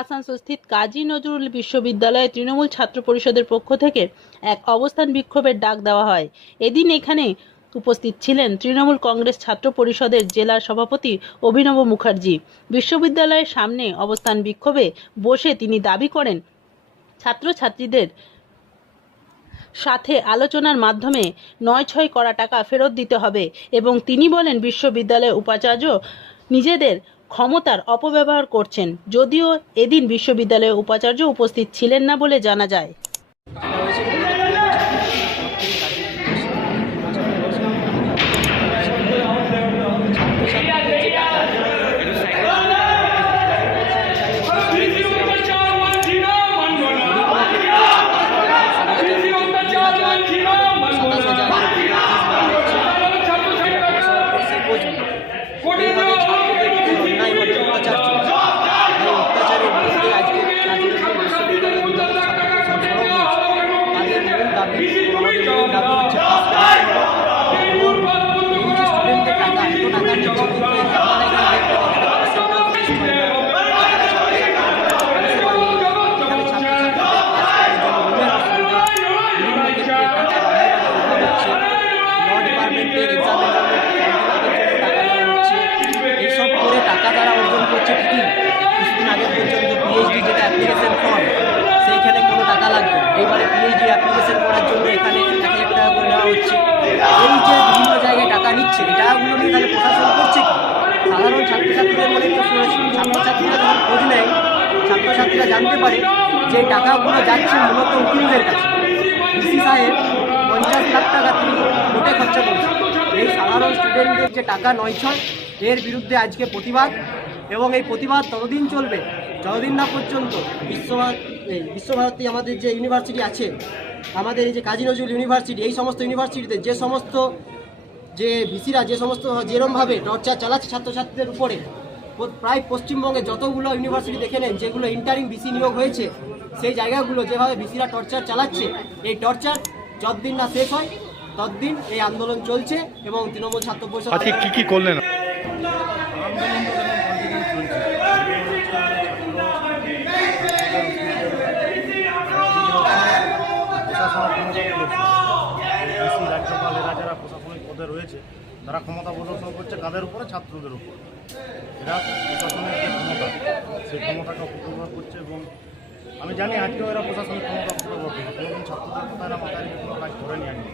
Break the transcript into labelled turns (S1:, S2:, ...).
S1: আসানসোলস্থিত কাজী নজরুল বিশ্ববিদ্যালয়ে তৃণমূল ছাত্র পরিষদের পক্ষ থেকে এক অবস্থান বিক্ষোভের ডাক দেওয়া হয়। এদিন এখানে উপস্থিত ছিলেন তৃণমূল কংগ্রেস ছাত্র পরিষদের জেলার সভাপতি অভিনব মুখার্জি। বিশ্ববিদ্যালয়ের সামনে অবস্থান বিক্ষোভে বসে তিনি দাবি করেন, ছাত্রছাত্রীদের সাথে আলোচনার মাধ্যমে নয় ছয় করা টাকা ফেরত দিতে হবে এবং তিনি বলেন, বিশ্ববিদ্যালয়ের উপাচার্য নিজেদের ক্ষমতার অপব্যবহার করছেন যদিও এদিন বিশ্ববিদ্যালয়ের উপাচার্য উপস্থিত ছিলেন না বলে জানা যায়
S2: এইভাবে ছাত্রদের উপর অন্যায়ভাবে অত্যাচার চলছে এই অত্যাচারের বিরুদ্ধে আজকে কাজী নজরুল বিশ্ববিদ্যালয়ের বিরুদ্ধে ছাত্র সংসদ সরব হয়েছে তাদের মেন দাবি হচ্ছে আমাদের যে স্টুডেন্টদের টাকা এত টাকা নিচ্ছে কিন্তু এই টাকা এখানে দেখতে পাচ্ছি না। এখানে ছাত্রছাত্রীদের কাছ থেকে বিভিন্ন রকমের টাকা তারা অর্জন করছে বিভিন্ন কিছুদিন আগের পর্যন্ত পিএইচডি যেটা অ্যাপ্লিকেশন ফর্ম সেইখানে কোনো টাকা লাগবে না। এইবারে পিএইচডি অ্যাপ্লিকেশন করার জন্য এখানে এক হাজার টাকা করে নেওয়া হচ্ছে এই যে বিভিন্ন জায়গায় টাকা নিচ্ছে এই টাকাগুলো নিয়ে তাহলে প্রশাসন করছে কি সাধারণ ছাত্রছাত্রীদের মনে একটু শুনেছি ছাত্রছাত্রীরা যখন খোঁজ নেয় ছাত্রছাত্রীরা জানতে পারে যে টাকাগুলো যাচ্ছে মূলত উকিলদের কাছে। ডিসি সাহেব পঞ্চাশ লাখ টাকা তিনি মোটে খরচা করছেন। এই সাধারণ স্টুডেন্টদের যে টাকা নয় ছয় এর বিরুদ্ধে আজকে প্রতিবাদ এবং এই প্রতিবাদ ততদিন চলবে, যতদিন না পর্যন্ত বিশ্বভারত বিশ্বভারতী আমাদের যে ইউনিভার্সিটি আছে, আমাদের এই যে কাজী নজরুল ইউনিভার্সিটি এই সমস্ত ইউনিভার্সিটিতে যে সমস্ত যে ভিসিরা, যে সমস্ত যেরমভাবে টর্চার চালাচ্ছে ছাত্রছাত্রীদের উপরে প্রায় পশ্চিমবঙ্গে যতগুলো ইউনিভার্সিটি দেখে নেন যেগুলো ইন্টারিং বিসি নিয়োগ হয়েছে সেই জায়গাগুলো যেভাবে ভিসিরা টর্চার চালাচ্ছে এই টর্চার যতদিন না শেষ হয় ততদিন এই আন্দোলন চলছে এবং তৃণমূল ছাত্র পরিষদ
S3: আজকে কি কি করলেন?
S4: যারা প্রশাসনিক পদে রয়েছে তারা ক্ষমতা প্রদর্শন করছে কাদের উপরে? ছাত্রদের উপর। এরা প্রশাসনের যে ক্ষমতা, সেই ক্ষমতাকে অপব্যবহার করছে এবং আমি জানি আজকেও এরা প্রশাসনিক ক্ষমতা অপব্যবহার করছে। কোনোদিন ছাত্রদের কথা এরা মাথায় কোনো কাজ করেনি আগে।